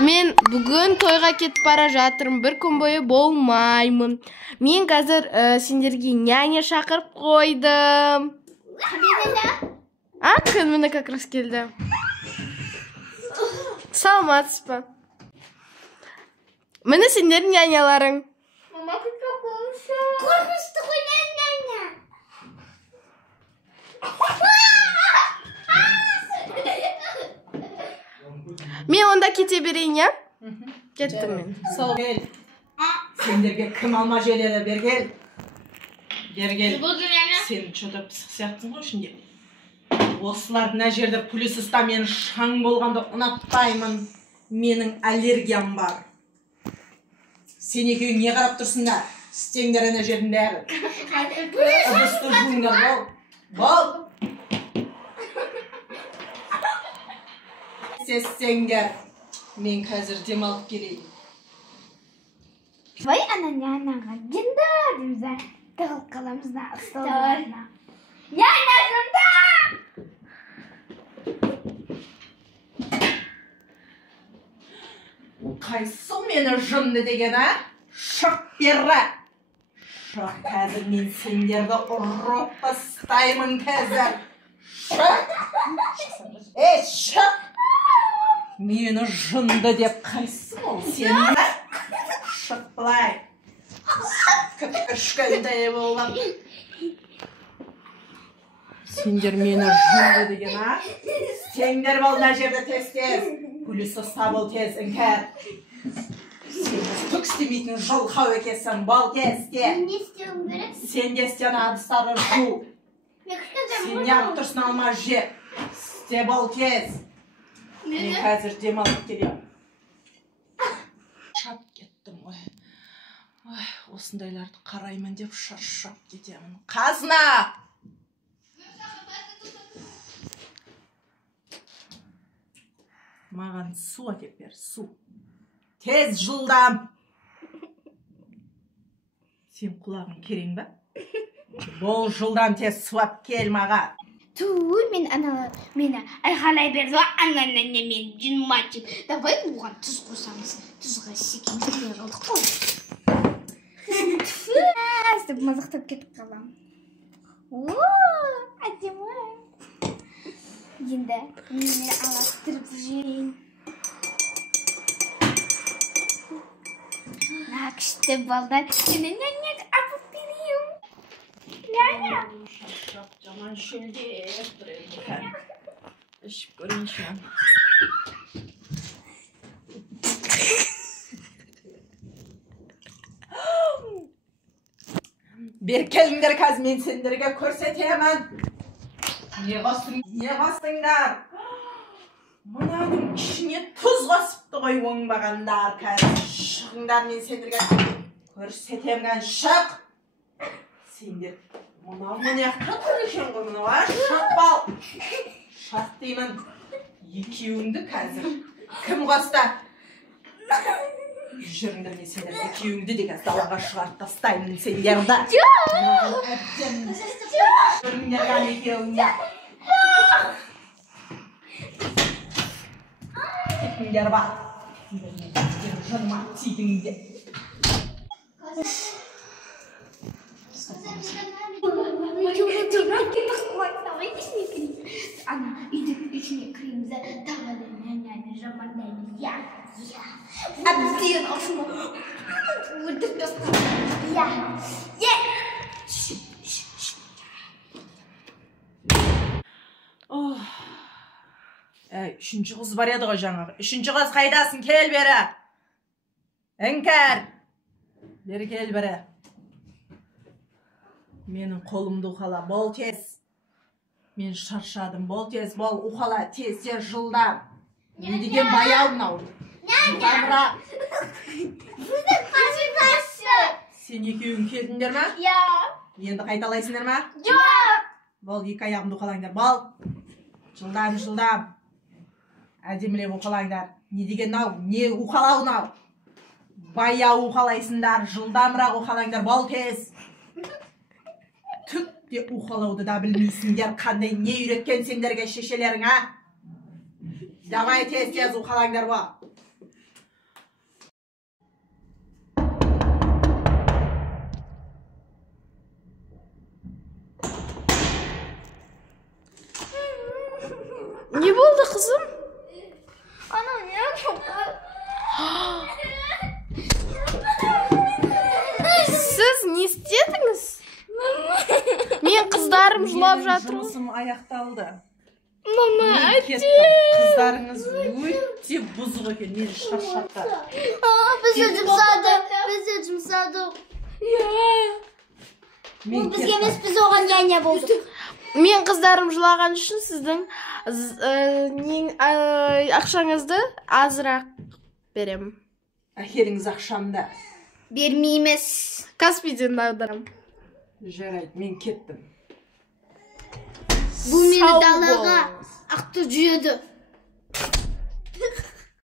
Мен бүгін тойға кетіп бара жатырмын, бір күн бойы болмаймын. Мен қазір сендерге няня шақырып қойдым. Кім мені как раз келді. Саламатсыз ба? Мені сендердің няняларың. Мама, қорқынышты ғой няня. Мен онда кете берейін, я? Кеттім мен. Сау кел. Сендерге кім алма желері бергел. Бергел. Сен что-то пысық сияқтың ғой ішінде. Осылар мына жерде плюсыста мен шаң болғанды ұнатпаймын. Менің аллергиям бар. Сен екеуің не қарап тұрсыңдар? Істеңдер ана жердің бәрі. Ыдысты жуыңдар, бол. Сестеңдер, мен қазір демалып келейін. Вай ана няняға жында демза тығылып қаламыз да ұстауына. Няня жында! Қайсы мені жынды деген, а? Шық бері! Шық, қазір мен сендерді ұрып тастаймын қазір. Шық! Шық! Мені жынды деп қайсы ол сен? Шық былай. Кішкентай болған. Сендер мені жынды деген, а? Сендер бол мына жерде тез-тез. Плюсы стабыл тез іңкәр. Сен түк істемейтін жылқау екесің, бол тез-те. Не істеуім керек? Сен де істен адыстары жу. Сен неғып тұрсын алма жеп. Істе бол тез. Мен қазір демалып келем. Шап кеттім ғой. Осындайларды қараймын деп шаршап кетемін. Қазына! Маған су әкеп бер, су. Тез жылдам. Сен құлағың керең ба? Бол жылдам тез суап кел маған. Туй, мен мені айқалай берді, анананне мен жынмачын. Давай бұған тұз қосамыз. Тұзға секеміз берілді қой. Әстіп мазықтап кетіп қалам. Әдемі. Енді мені аластырып жейін. Күшті балдар, сені няняға апып берейін. Няня. Шаршап, жаман шөлдеп тұр екен. Ішіп көрейінші. Бер келіңдер қазір мен сендерге көрсетемін. Не қостыңдар? Мұнаның ішіне тұз қосыпты ғой оңбағандар қазір. Шығыңдар мен сендерге көрсетемін. Шық! Сендер мұнау мұнаяққа тұр екен ғой мұнау, а? Шық бал! Шық деймін. Екеуіңді қазір кім қосты? Жүріңдер мен сендер екеуіңді де қазір далаға шығарып тастаймын сендерді. Жүріңдер ған екеуіңді. Кетіңдер бар. Сендер жырма тидіңдер. Ана үйдің ішіне кіреміз, тағы да няняны жамандаймыз. Я. Әбізден ашыма өтіріп тастаймыз. Я. Үшінші қыз бар еді ғой жаңағы. Үшінші қыз қайдасың? Кел бері. Іңкәр. Бері кел бері. Менің қолымды уқала, бол тез. Мен шаршадым, бол тез, бол уқала, тез жылдам. Не деген баяу мынау. Жылдамырақ. Сен екеуің келдіңдер ма? Я. Енді қайталайсыңдар ма? Жоқ. Бол, екі аяғымды уқалаңдар, бол. Жылдам. Әдемілеп уқалаңдар. Не деген нау? Не уқалау нау? Баяу уқалайсыңдар, жылдамырақ уқалаңдар, бол тез. Түк де уқалауды да білмейсіңдер, қандай не үйреткен сендерге шешелерің, а? Давай тест yazу қалаңдар ба. Не болды қызым? Ana ne çok? Сіз не істедіңіз? Мен қыздарым жылап жатыр. Жұмысым аяқталды. Мама, Мен кеттім. Қыздарыңыз өте бұзық екен. Мені шаршатты. Biz de cımsadık. Мен Biz кеттім. yemes biz oğan yanya bulduk. Мен қыздарым жылаған үшін сіздің ақшаңызды азырақ беремін. Әкеліңіз ақшамда. Vermeyemez. Каспийден аударам. Жарайды, мен кеттім. Bu meni Sağ ol. dalaga aktı cüyüdü.